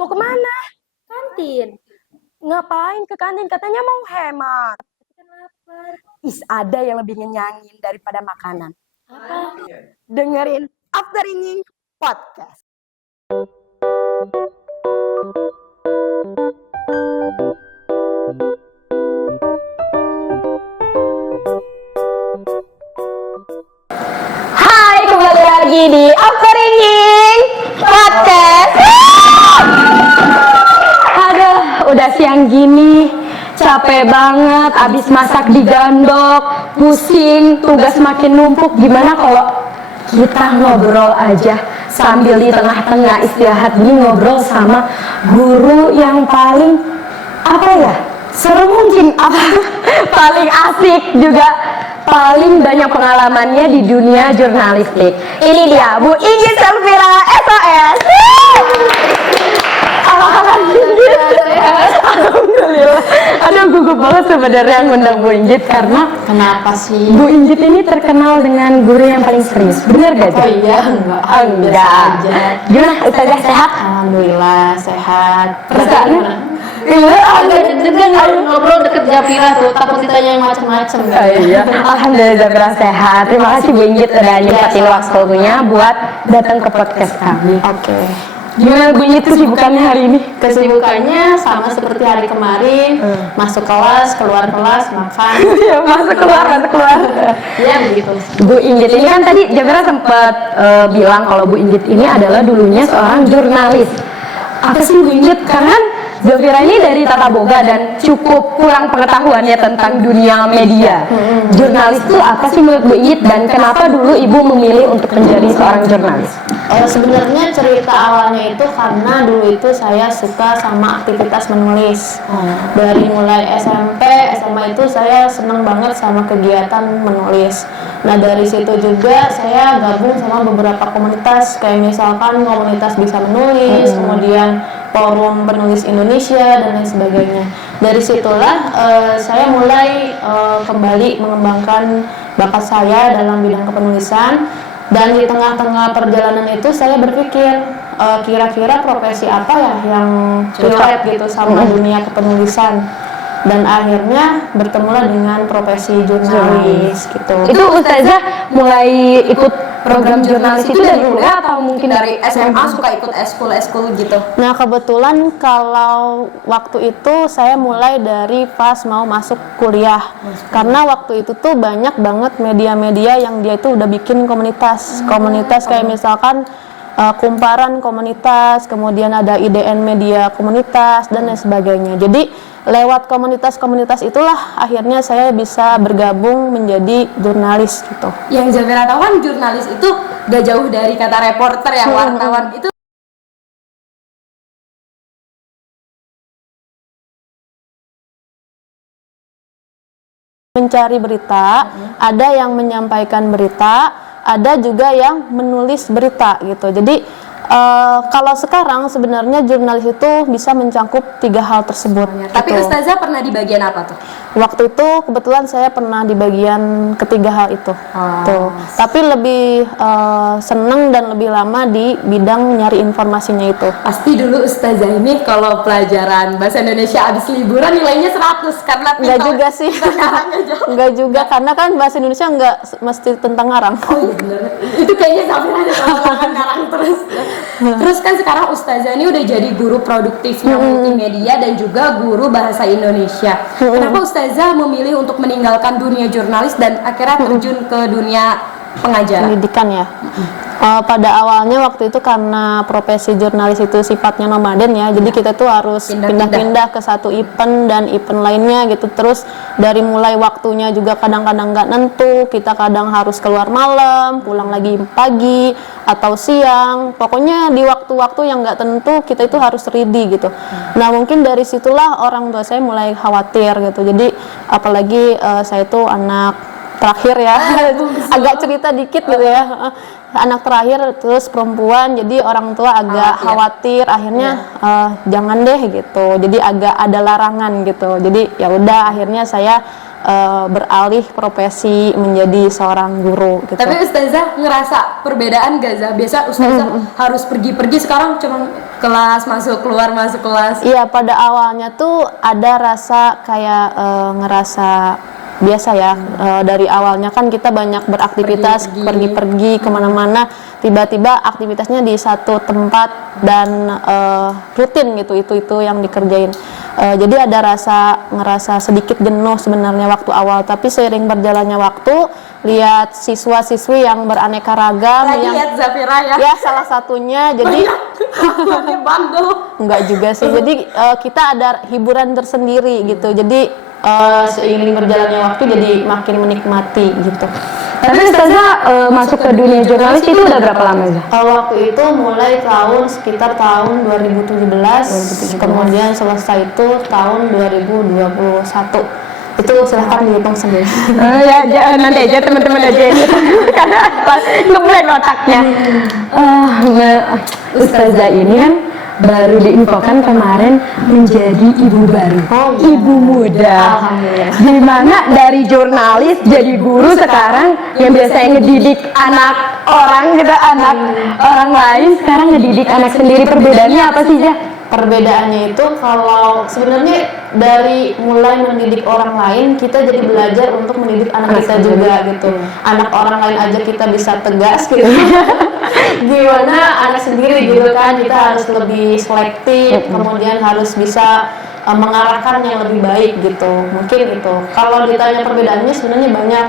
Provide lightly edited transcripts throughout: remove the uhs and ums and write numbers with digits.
Mau kemana? Kantin. Ngapain ke kantin? Katanya mau hemat. Kan lapar. Ada yang lebih ngenyangin daripada makanan. Apa? Dengerin After Ini Podcast. Hai, kembali lagi di After Ini Podcast. Aduh, udah siang gini, capek banget, abis masak digandok, pusing, tugas makin numpuk. Gimana kalau kita ngobrol aja sambil di tengah-tengah istirahat gini ngobrol sama guru yang paling seru mungkin, paling asik juga, paling banyak pengalamannya di dunia jurnalistik. Ini dia Bu Inggit Selvira SOS. Alhamdulillah. Aduh, gugup banget sebenarnya ngundang Bu Inggit karena Kenapa sih? Bu Inggit ini terkenal dengan guru yang paling serius. Bener gak? Oh iya, enggak. Enggak. Gimana? Ustazah sehat? Alhamdulillah sehat. Perasaannya? Iya, agak deg-degan ngobrol deket Japira tuh, takut ditanya yang macem-macem. Iya. Alhamdulillah Japira sehat. Terima kasih Bu Inggit udah nyempatin waktunya buat datang ke podcast kami. Oke. Gimana Bu Inggit kesibukannya hari ini? Kesibukannya sama seperti hari kemarin, masuk kelas, keluar kelas, makan. Iya, masuk keluar. Ya begitu. Bu Inggit ini kan tadi Japira sempat bilang kalau Bu Inggit ini adalah dulunya seorang jurnalis. Apa sih Bu Inggit? Karena Japira ini dari Tata Boga dan cukup kurang pengetahuannya tentang dunia media. Jurnalis itu apa sih menurut Bu Inggit dan kenapa dulu Ibu memilih untuk menjadi seorang jurnalis? Sebenarnya cerita awalnya itu karena dulu itu saya suka sama aktivitas menulis. Dari mulai SMP, SMA itu saya seneng banget sama kegiatan menulis. Nah dari situ juga saya gabung sama beberapa komunitas, kayak misalkan komunitas bisa menulis, kemudian Forum Penulis Indonesia dan lain sebagainya. Dari situlah saya mulai kembali mengembangkan bakat saya dalam bidang kepenulisan. Dan di tengah-tengah perjalanan itu saya berpikir kira-kira profesi apa ya yang relate gitu sama dunia kepenulisan. Dan akhirnya bertemulah dengan profesi jurnalis gitu. Itu Ustazah mulai ikut program jurnalis itu dari kuliah atau mungkin dari SMA suka ikut eskul gitu? Nah kebetulan kalau waktu itu saya mulai dari pas mau masuk kuliah. Karena waktu itu tuh banyak banget media-media yang dia itu udah bikin komunitas. Komunitas kayak misalkan Kumparan komunitas, kemudian ada IDN media komunitas dan lain sebagainya. Jadi lewat komunitas-komunitas itulah akhirnya saya bisa bergabung menjadi jurnalis gitu. Yang Japira tahu kan jurnalis itu gak jauh dari kata reporter ya, wartawan itu. Mencari berita, ada yang menyampaikan berita, ada juga yang menulis berita gitu. Jadi kalau sekarang sebenarnya jurnalis itu bisa mencakup 3 hal tersebut. Tapi gitu. Ustazah pernah di bagian apa tuh? Waktu itu kebetulan saya pernah di bagian ketiga hal itu. Tuh. Tapi lebih seneng dan lebih lama di bidang nyari informasinya itu. Pasti dulu Ustazah ini kalau pelajaran bahasa Indonesia habis liburan nilainya 100 karena Enggak juga sih. Enggak juga karena kan bahasa Indonesia enggak mesti tentang ngarang. Oh iya bener. Itu kayaknya sampai ada sama ngarang terus. Terus kan sekarang Ustazah ini udah jadi guru produktifnya multimedia dan juga guru bahasa Indonesia. Kenapa Ustazah memilih untuk meninggalkan dunia jurnalis dan akhirnya terjun ke dunia pengajaran? Pendidikan ya. Pada awalnya waktu itu karena profesi jurnalis itu sifatnya nomaden ya, jadi kita tuh harus pindah-pindah ke satu event dan event lainnya gitu. Terus dari mulai waktunya juga kadang-kadang nggak nentu, kita kadang harus keluar malam, pulang lagi pagi atau siang. Pokoknya di waktu-waktu yang nggak tentu kita itu harus ready gitu. Nah mungkin dari situlah orang tua saya mulai khawatir gitu. Jadi apalagi saya itu anak terakhir ya, agak cerita dikit gitu ya. Anak terakhir terus perempuan, jadi orang tua agak khawatir akhirnya jangan deh gitu, jadi agak ada larangan gitu. Jadi ya udah akhirnya saya beralih profesi menjadi seorang guru gitu. Tapi Ustazah ngerasa perbedaan gak Zah? Biasa Ustazah harus pergi-pergi, sekarang cuma kelas masuk keluar masuk kelas. Iya, pada awalnya tuh ada rasa kayak ngerasa biasa ya. Dari awalnya kan kita banyak beraktivitas, pergi-pergi kemana-mana, tiba-tiba aktivitasnya di satu tempat dan rutin gitu, itu yang dikerjain. Jadi ada ngerasa sedikit jenuh sebenarnya waktu awal, tapi seiring berjalannya waktu, lihat siswa-siswi yang beraneka ragam, Lagi yang lihat Zafira ya. ya salah satunya, jadi bandel. enggak juga sih. Jadi kita ada hiburan tersendiri gitu. Jadi seiring berjalannya waktu jadi makin menikmati gitu. Tapi Ustazah masuk ke dunia jurnalis itu udah berapa lama Zah? Waktu itu mulai sekitar tahun 2017, kemudian selesai itu tahun 2021. Itu silahkan dihitung sendiri. Ya, nanti aja teman-teman aja ini karena ngeblank otaknya. Ustazah ini kan baru diinfokan kemarin menjadi ibu baru, ibu muda. Di mana dari jurnalis jadi guru sekarang yang biasanya ngedidik anak orang gitu, anak orang lain, sekarang ngedidik anak sendiri. Perbedaannya apa sih Zah? Perbedaannya itu kalau sebenarnya dari mulai mendidik orang lain, kita jadi belajar untuk mendidik anak kita juga gitu. Anak orang lain aja kita bisa tegas gitu. Gimana anak sendiri gitu kan, kita harus lebih selektif, kemudian harus bisa mengarahkan yang lebih baik gitu. Mungkin itu. Kalau ditanya perbedaannya sebenarnya banyak.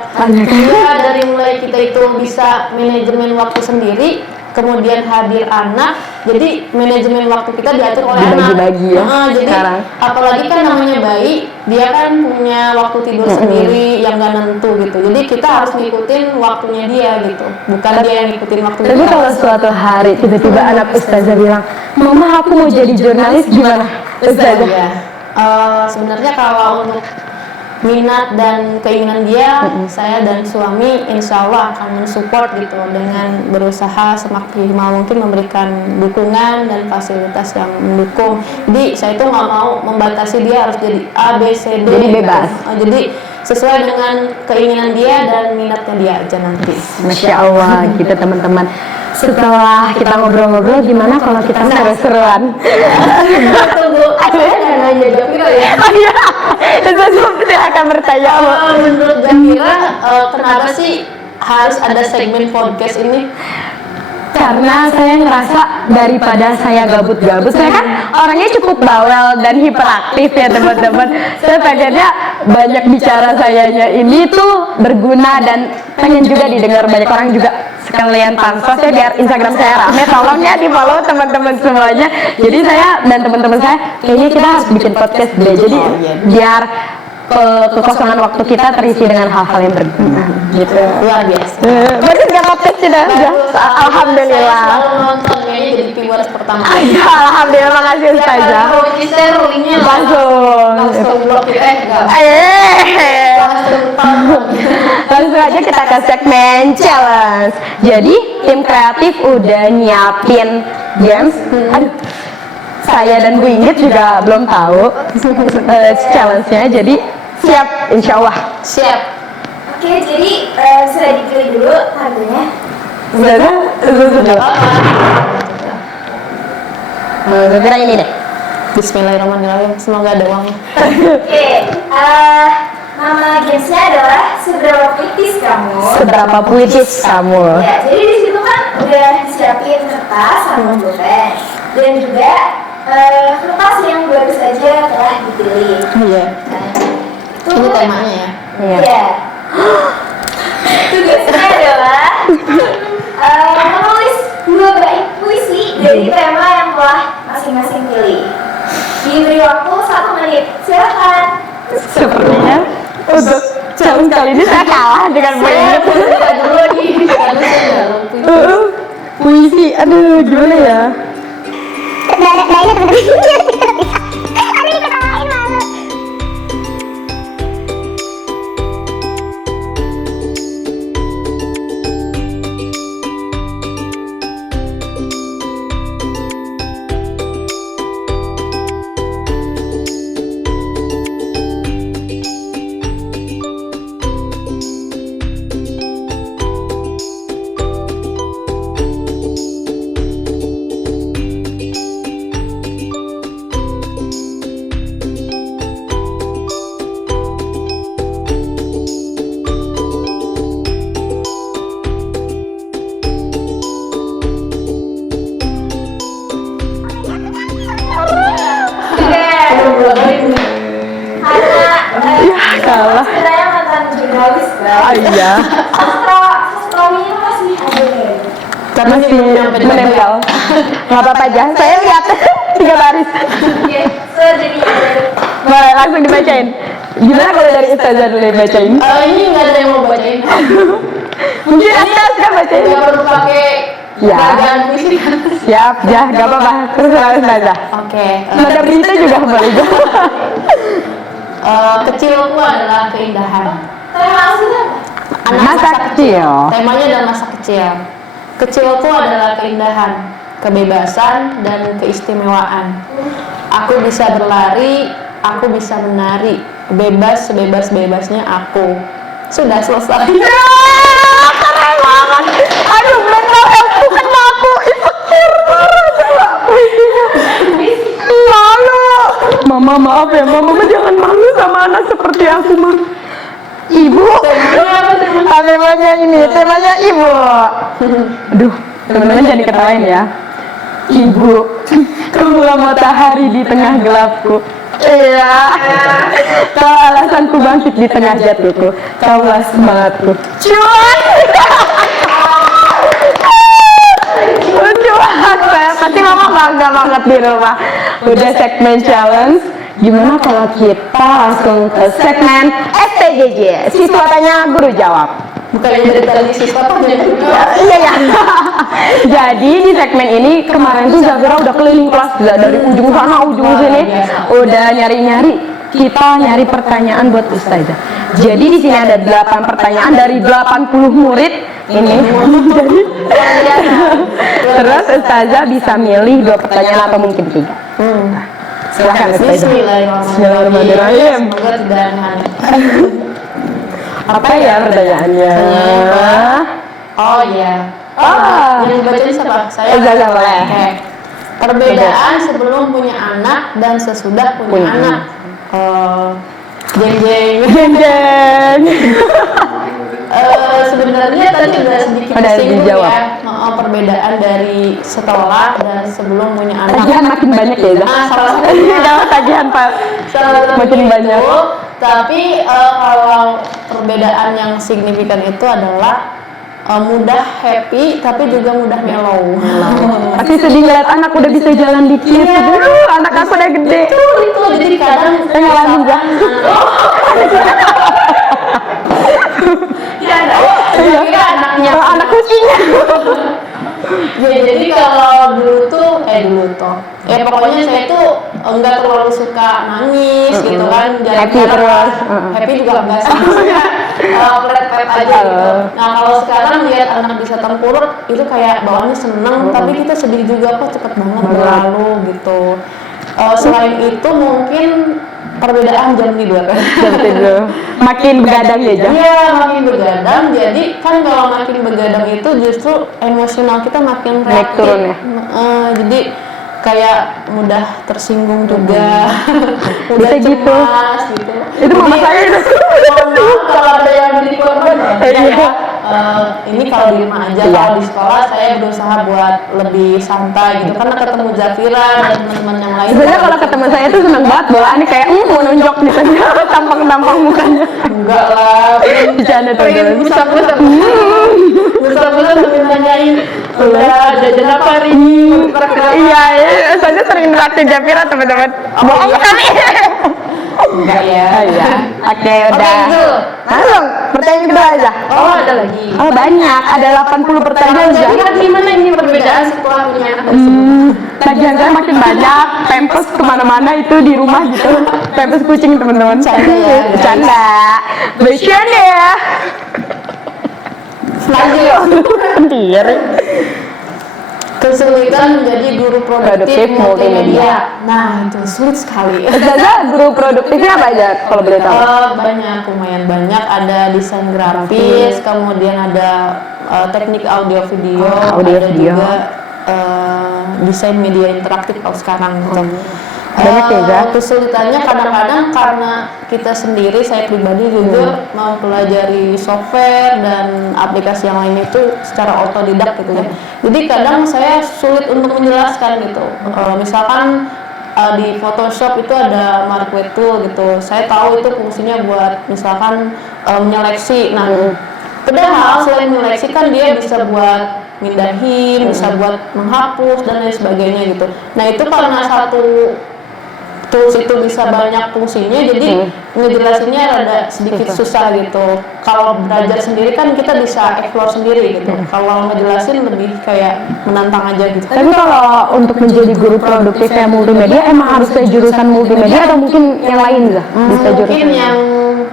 Ya, dari mulai kita itu bisa manajemen waktu sendiri, kemudian hadir anak, jadi manajemen waktu kita diatur oleh anak. Dibagi-bagi ya. Jadi sekarang. apalagi kan namanya bayi, dia kan punya waktu tidur sendiri yang gak nentu gitu. Jadi kita harus ngikutin waktunya dia gitu, bukan dia yang ngikutin waktunya. Tapi kalau suatu hari tiba-tiba anak Ustazah bilang, Mama aku mau jadi jurnalis, gimana Ustazah? Ya. Sebenarnya kalau untuk minat dan keinginan dia, saya dan suami insya Allah akan mensupport gitu dengan berusaha semaksimal mungkin memberikan dukungan dan fasilitas yang mendukung. Jadi saya itu nggak mau membatasi dia harus jadi A, B, C, D. Jadi bebas. Jadi sesuai dengan keinginan dia dan minatnya dia aja nanti. Masya Allah gitu teman-teman. Setelah kita ngobrol-ngobrol, gimana kalau kita seru-seruan? Tunggu, saya nggak nanya Jafira ya. Oh iya, saya akan bertanya. Menurut Jafira, kenapa sih harus ada segmen podcast ini? Karena saya ngerasa daripada saya gabut-gabut, saya kan orangnya cukup bawel dan hiperaktif ya teman-teman. Saya pengennya banyak bicara sayanya ini tuh berguna dan pengen juga didengar banyak orang juga. Sekalian pansos ya biar Instagram saya rame, tolong ya di follow teman-teman semuanya. Jadi saya dan teman-teman saya kayaknya kita harus bikin podcast deh. Jadi biar kekosongan waktu kita terisi dengan hal-hal yang berguna gitu. Luar biasa. Berarti nggak podcast sudah. Alhamdulillah. Saya selalu nonton, kayaknya jadi viewers pertama. Alhamdulillah, makasih Ustazah. Share linknya langsung blok ya. Langsung aja kita ke segmen challenge. Jadi tim kreatif udah nyiapin games. Saya dan Bu Inggit juga belum tahu challenge-nya. Jadi siap, insya Allah. Siap. Oke, jadi sudah dipilih dulu lagunya. Sudah. Kira ini deh. Bismillahirrahmanirrahim. Semoga ada uangnya. Oke, nama gamesnya adalah Seberapa Puitis Kamu. Seberapa puitis kamu? Ya, jadi di situ kan udah disiapin kertas sama pulpen dan juga kertas yang baru saja telah dipilih. Iya. Nah, Ini temanya ya. Iya. Ya. Tugasnya adalah menulis 2 bait puisi dari tema yang telah masing-masing pilih. Diberi waktu 1 menit. Silakan. Sepertinya untuk challenge kali ini saya kalah dengan Bu Inggit. Dulu nih, karena saya dalam Puisi, aduh gimana ya? iya. Sastroni masih ada ya. Tapi Masih belum nyampe di menempel. Nggak apa-apa aja. Saya lihat 3 baris. Oke, so jadi Boleh langsung dibacain. Gimana kalau dari Ustazah dulu yang bacain? Ini nggak ada yang mau bacain. Mungkin Ustazah bacain. Nggak perlu pakai Ya. peragaan puisi kan? Siap, ya, gak apa-apa. Terserah Ustazah. Oke. Nada berita juga boleh. Kecilku adalah keindahan. tema maksudnya apa? Masa kecil. Temanya adalah masa kecil. Kecilku adalah keindahan, kebebasan, dan keistimewaan. Aku bisa berlari, aku bisa menari, bebas sebebas-bebasnya aku. Sudah selesai. Ya, keren banget. Aduh, bener aku kena aku insecure parah sama puisinya. Malu. Mama maaf ya, mama jangan malu sama anak seperti aku, Mam. Ibu. Temanya ini, temanya ibu. Aduh, teman-teman jangan diketawain ya. Ibu, kaulah matahari di tengah gelapku. Iya, kau alasanku bangkit di tengah jatuhku. Kaulah semangatku. Cuan. Lucu banget, pasti mama bangga banget di rumah. Udah segmen challenge. Gimana kalau kita langsung ke segmen STJJ? Siswa tanya, guru jawab. Bukannya dari tadi siswa tanya. Iya ya. Jadi di segmen ini kemarin tuh Zafira udah keliling kelas dari ujung sana ujung sini, udah nyari-nyari. Kita nyari pertanyaan buat Ustazah. Jadi di sini ada 8 pertanyaan dari 80 murid ini. Jadi terus Ustazah bisa milih 2 pertanyaan atau mungkin 3. Silahkan Ustazah. Bismillahirrahmanirrahim. Semoga tidak aneh. Apa ya pertanyaannya? Oh iya. Ah. Yang dibacain siapa? Saya. Ustazah boleh. Oke. Perbedaan sebelum punya anak dan sesudah punya Punya anak. Jeng jeng. Jeng jeng. Sebenarnya tadi udah sedikit Udah disinggung dijawab. ya. Perbedaan dari setelah dan sebelum punya anak. Tagihan makin banyak ya, Zah? Nah, salah satunya. Dapat tagihan Pak. Salah satunya Makin itu, banyak. Tapi kalau perbedaan yang signifikan itu adalah mudah happy tapi juga mudah mellow. Pasti sedih ngeliat anak udah bisa jalan dikit. Iya. Aduh, anak aku udah gede. Itu jadi kadang Saya ngalamin, Zah. ya enggak. Kira anaknya Kalau anak kucing. ya, jadi kalau dulu tuh pokoknya saya tuh enggak terlalu suka nangis gitu kan, Happy terus. happy juga enggak sih, maksudnya flat aja gitu. Nah kalau sekarang lihat anak bisa tempurut itu kayak bawaannya seneng, tapi kita sedih juga kok cepet banget berlalu gitu. Selain itu mungkin perbedaan jam tidur. Jam tidur. Makin begadang ya, Jah? Iya, makin begadang. Jadi kan kalau makin begadang itu justru emosional kita makin Naik reaktif. turun ya? Jadi kayak mudah tersinggung juga, mudah Bisa gitu. cemas gitu. Itu mama saya itu. Mohon maaf kalau ada yang jadi korban. Iya. Ini kalau di rumah aja, Iya. kalau di sekolah saya berusaha buat lebih santai gitu karena ketemu Zafira dan teman-teman yang lain. Sebenarnya kalau ketemu saya tuh seneng banget bawaannya kayak mau nunjuk gitu. Tampang-tampang mukanya. enggak lah, Bercanda teman-teman. Usap-usap sambil nanyain udah jajan apa hari ini? Iya, saya sering ngelatih Zafira teman-teman. Bohong kali. Enggak ya. Iya. Oke, udah. itu. Langsung, pertanyaan kedua aja. Oh ada lagi. Oh banyak, ada 80 pertanyaan Jadi Zah. gimana ini perbedaan setelah punya anak? Tagihan saya makin banyak, pampers kemana-mana itu di rumah gitu. Pampers kucing teman-teman. Bercanda ya, guys. Bercanda. Bercanda ya. Lanjut. Sendiri. Kesulitan menjadi guru produktif multimedia. Nah itu sulit sekali. Ustazah, guru produktifnya apa aja kalau boleh tahu? Banyak, lumayan banyak. Ada desain grafis, kemudian ada teknik audio video, Audio ada video. juga desain media interaktif kalau sekarang gitu. Banyak ya, Zah? Kesulitannya kadang-kadang karena kita sendiri, saya pribadi juga mau pelajari software dan aplikasi yang lain itu secara otodidak gitu ya. Jadi kadang saya sulit untuk menjelaskan gitu. Misalkan di Photoshop itu ada marquee tool gitu. Saya tahu itu fungsinya buat misalkan menyeleksi. Nah, padahal selain menyeleksi kan dia bisa buat mindahin, bisa buat menghapus dan lain sebagainya gitu. Nah, itu karena satu tools itu bisa banyak fungsinya, jadi ngejelasinnya rada sedikit susah gitu. Kalau belajar sendiri kan kita bisa explore sendiri gitu. Kalau ngejelasin lebih kayak menantang aja gitu. Tapi kalau untuk menjadi guru produktif kayak multimedia, emang harus ke jurusan multimedia atau mungkin yang lain Zah? Bisa Mungkin jurusan yang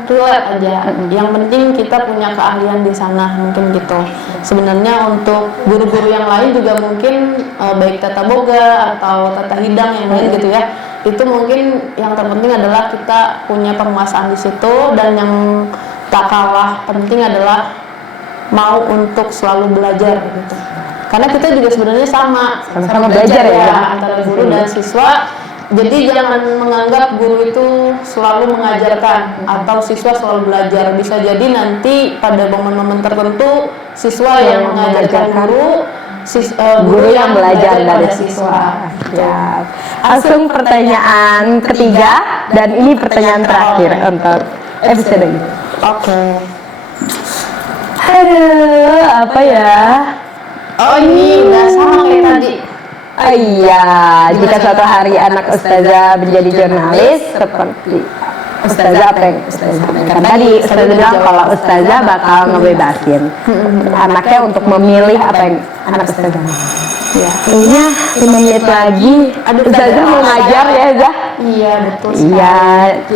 relate aja. Yang penting kita punya keahlian di sana, mungkin gitu. Sebenarnya untuk guru-guru yang lain juga mungkin baik tata boga atau tata hidang yang lain gitu ya. Itu mungkin yang terpenting adalah kita punya penguasaan di situ, dan yang tak kalah penting adalah mau untuk selalu belajar gitu. Karena kita juga sebenarnya sama belajar ya, antara guru dan siswa. Jadi jangan menganggap guru itu selalu mengajarkan atau siswa selalu belajar. Bisa jadi nanti pada momen-momen tertentu siswa yang mengajarkan guru yang belajar dari siswa. Ya. Langsung pertanyaan ketiga, dan ini pertanyaan terakhir untuk episode ini. Oke. Aduh, apa ya? Oh, ini udah sama kayak tadi. Oh iya, jika suatu hari anak ustazah menjadi jurnalis, seperti ustazah apa yang ustazah sampaikan tadi, ustazah bilang kalau ustazah bakal ngebebasin anaknya untuk memilih apa yang anak ustazah mau. Ya. Kayaknya 5 menit lagi, ustazah mau ngajar ya Zah? Iya, betul. Iya,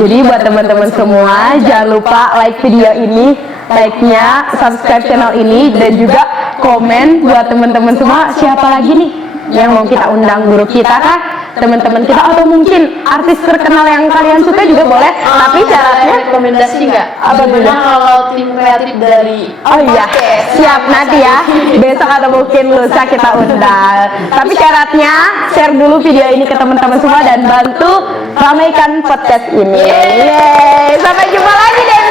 jadi buat teman-teman semua jangan lupa like video ini, like-nya, subscribe channel ini, dan juga komen buat teman-teman semua siapa lagi nih yang mau kita undang, guru kita kah, teman-teman kita, atau mungkin artis terkenal yang kalian suka juga boleh. Tapi syaratnya rekomendasi nggak? Apa tuh? Kalau tim kreatif dari Oh iya, siap nanti ya. Besok atau mungkin lusa kita undang. Tapi syaratnya share dulu video ini ke teman-teman semua dan bantu ramaikan podcast ini. Yeay. Sampai jumpa lagi deh.